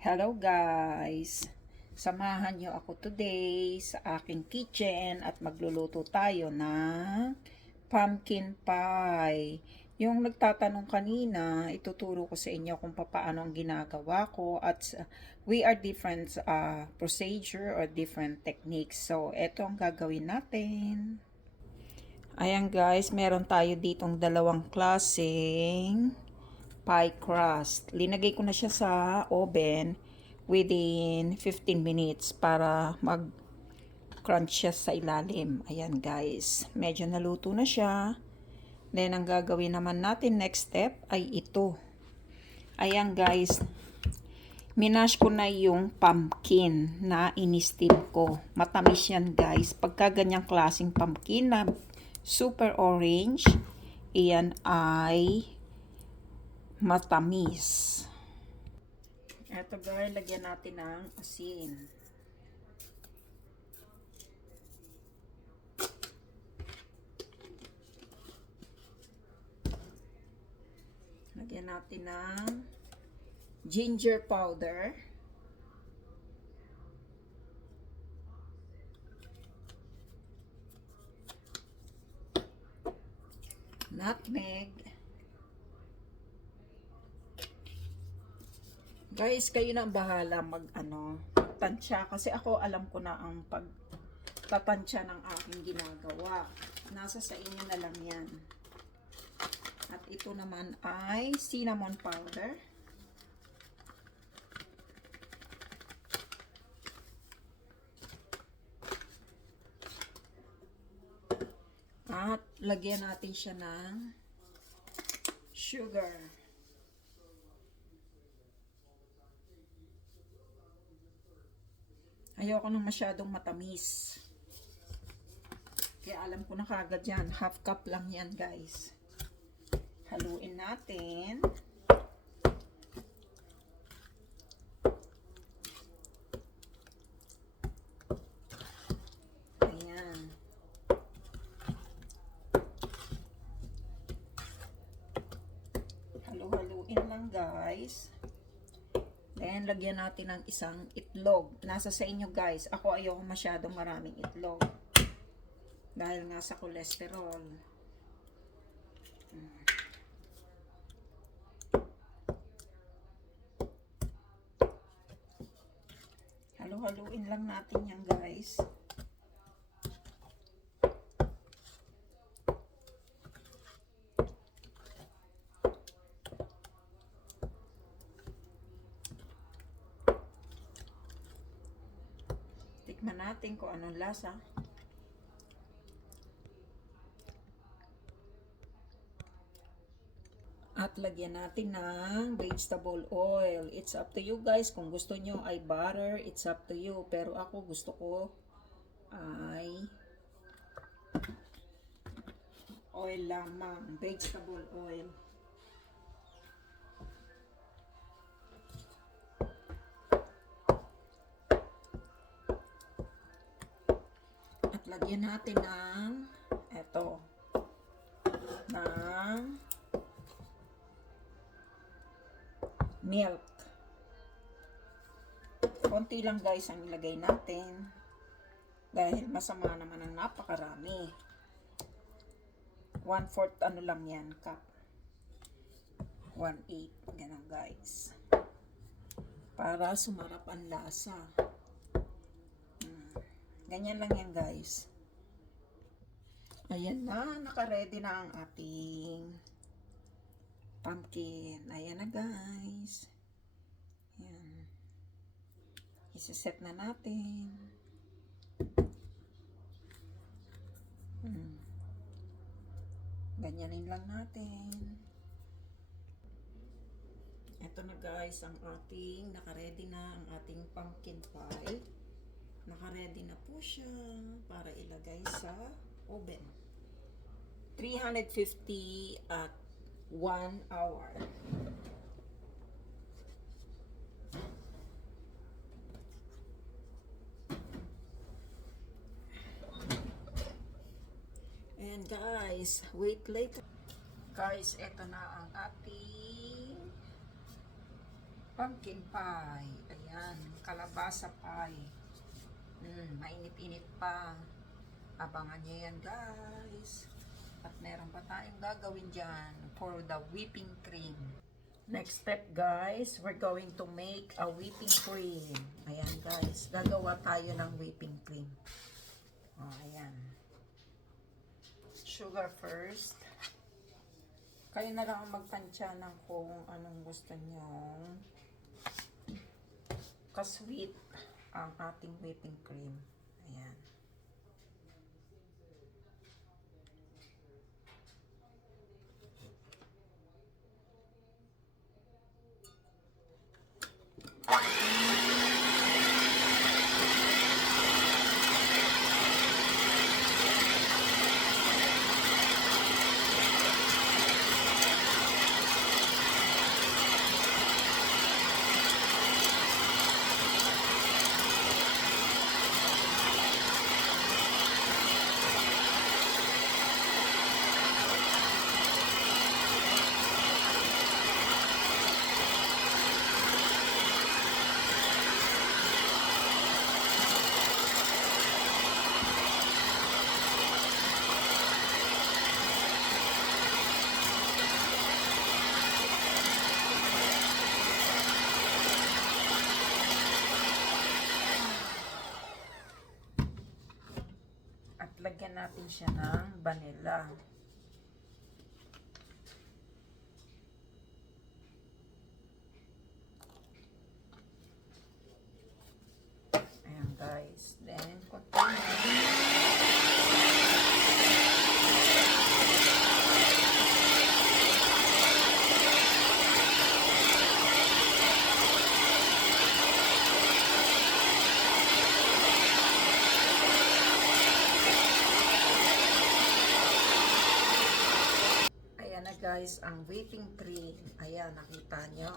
Hello guys! Samahan niyo ako today sa aking kitchen at magluluto tayo ng pumpkin pie. Yung nagtatanong kanina, ituturo ko sa inyo kung paano ang ginagawa ko at we are different procedure or different techniques. So, eto ang gagawin natin. Ayan guys, meron tayo ditong dalawang klaseng pie crust. Linagay ko na siya sa oven within 15 minutes para mag-crunch siya sa ilalim. Ayan guys, medyo naluto na siya. Then, ang gagawin naman natin next step ay ito. Ayan guys, minash ko na yung pumpkin na in-steam ko. Matamis yan guys. Pagka ganyang klaseng pumpkin na super orange, iyan ay matamis. Eto guys, lagyan natin ng asin. Lagyan natin ng ginger powder. Nutmeg. Guys, kayo na ang bahala magtansya kasi ako alam ko na ang pagtatansya ng aking ginagawa. Nasa sa inyo na lang yan. At ito naman ay cinnamon powder. At lagyan natin siya ng sugar. Ayoko nang masyadong matamis. Kaya alam ko na kagad yan. Half cup lang yan guys. Haluin natin. Ayan. Halu-haluin lang guys. Then, lagyan natin ng isang itlog. Nasa sa inyo guys. Ako ayoko masyadong maraming itlog. Dahil nga sa cholesterol. Halu-haluin lang natin yan guys. Tikman natin kung anong lasa. At lagyan natin ng vegetable oil. It's up to you guys. Kung gusto nyo ay butter, it's up to you. Pero ako gusto ko ay oil lamang. Vegetable oil. At lagyan natin ng ng milk. Konti lang guys ang ilagay natin. Dahil masama naman ang napakarami. 1/4 lang yan, cup. 1/8. Ganun guys. Para sumarap ang lasa. Ganyan lang yan guys. Ayan na. Naka-ready na ang ating pumpkin. Ayan na guys. Ayan. Isa-set na natin. Ganyanin lang natin. Ito na guys ang ating naka-ready na ang ating pumpkin pie. Naka-ready na po siya para ilagay sa oven. 350 at 1 hour. And guys, wait later. Guys, ito na ang ating pumpkin pie. Ayan, kalabasa pie. Mainit-init pa. Abangan nyo yan, guys. At meron pa tayong gagawin dyan for the whipping cream. Next step, guys, we're going to make a whipping cream. Ayan, guys, gagawa tayo ng whipping cream. Ayan. Sugar first. Kayo na lang ang magtansya ng kung anong gusto nyo. Ka-sweet ang ating whipping cream. Ayan. At lagyan natin siya ng vanilla. Ayan, guys. Then, ayan na, guys, ang whipping cream. Ayan, nakita nyo.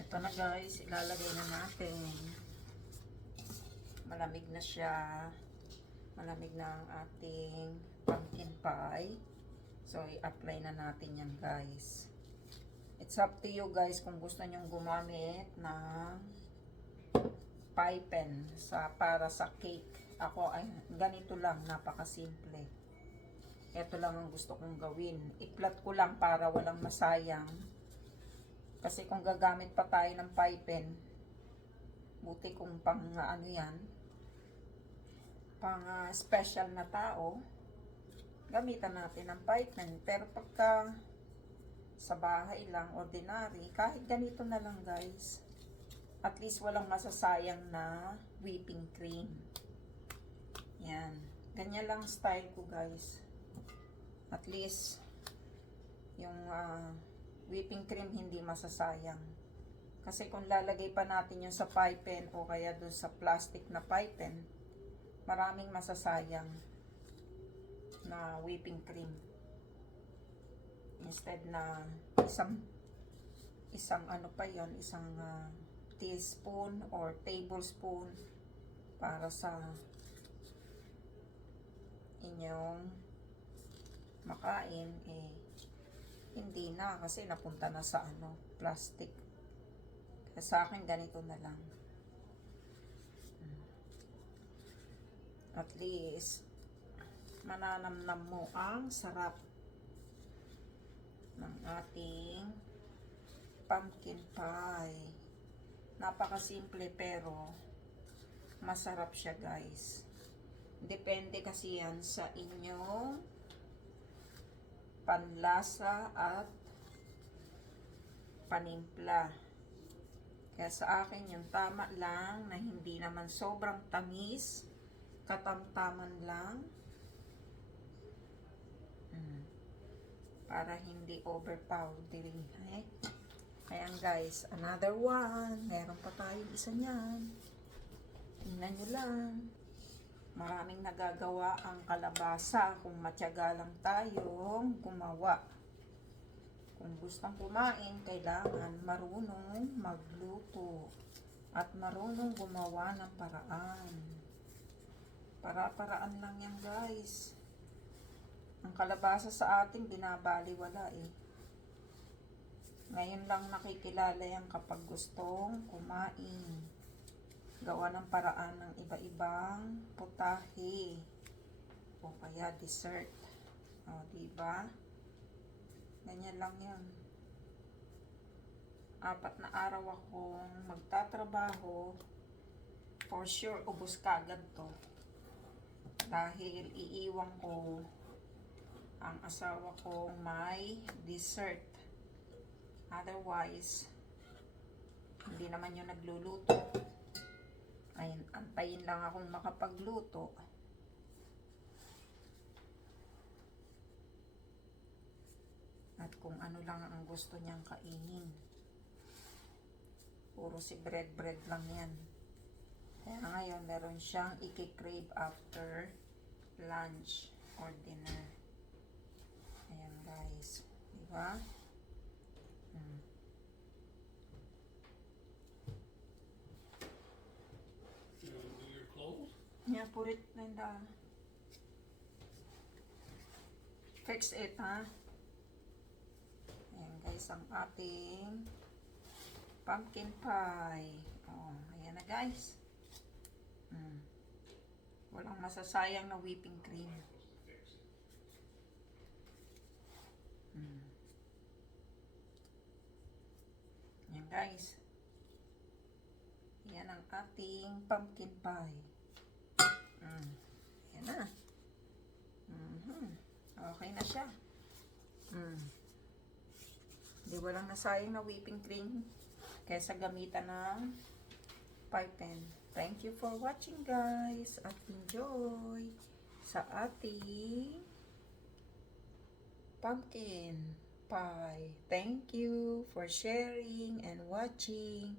Ito na, guys, ilalagay na natin. Malamig na siya. Malamig na ang ating pumpkin pie. So, i-apply na natin yan, guys. It's up to you, guys, kung gusto nyong gumamit ng pie pen para sa cake. Ako, ay, ganito lang, napakasimple. Ito lang ang gusto kong gawin. I-flat ko lang para walang masayang. Kasi kung gagamit pa tayo ng pie pen, buti kung pang ano yan, pang special na tao, gamitan natin ng pie pen. Pero pagka sa bahay lang, ordinary, kahit ganito na lang, guys. At least walang masasayang na whipping cream. Yan. Ganyan lang style ko, guys. At least yung whipping cream hindi masasayang. Kasi kung lalagay pa natin yung sa pie pen o kaya doon sa plastic na pie pen, maraming masasayang na whipping cream. Instead na isang ano pa yon, isang teaspoon or tablespoon para sa inyong makain, hindi na kasi napunta na sa plastic. Kaya sa akin ganito na lang. At least mananamnam mo ang sarap ng ating pumpkin pie. Napakasimple pero masarap siya, guys. Depende kasi yan sa inyong panlasa at panimpla. Kaya sa akin yung tama lang, na hindi naman sobrang tamis, katamtaman lang, para hindi overpowering. Ayan, guys, another one. Meron pa tayong isa niyan. Tingnan nyo lang. Maraming nagagawa ang kalabasa kung matyaga lang tayong gumawa. Kung gustong kumain, kailangan marunong magluto at marunong gumawa ng paraan. Para-paraan lang yan, guys. Ang kalabasa sa atin binabaliwala . Ngayon lang nakikilala yan kapag gustong kumain. Gawa ng paraan ng iba-ibang putahe. O kaya dessert. O, diba? Ganyan lang yan. 4 na araw akong magtatrabaho. For sure, ubos kagad to. Dahil iiwan ko ang asawa kong may dessert. Otherwise, hindi naman yung nagluluto. Ayun, antayin lang akong makapagluto. At kung ano lang ang gusto niyang kainin. Puro si bread lang yan. Kaya ngayon, meron siyang i-crave after lunch or dinner. Ayan guys. Diba? You gonna do your clothes? Yeah, put it in the... Fix it, ha? Ayan guys, ang ating pumpkin pie. Oh, ayan na guys. Walang masasayang na whipping cream. Ayan guys. Yan ang ating pumpkin pie. Ayan na. Okay na siya. Di walang nasayang na whipping cream kaysa gamitan ng pie pen. Thank you for watching guys at enjoy sa ating pumpkin pie. Thank you for sharing and watching.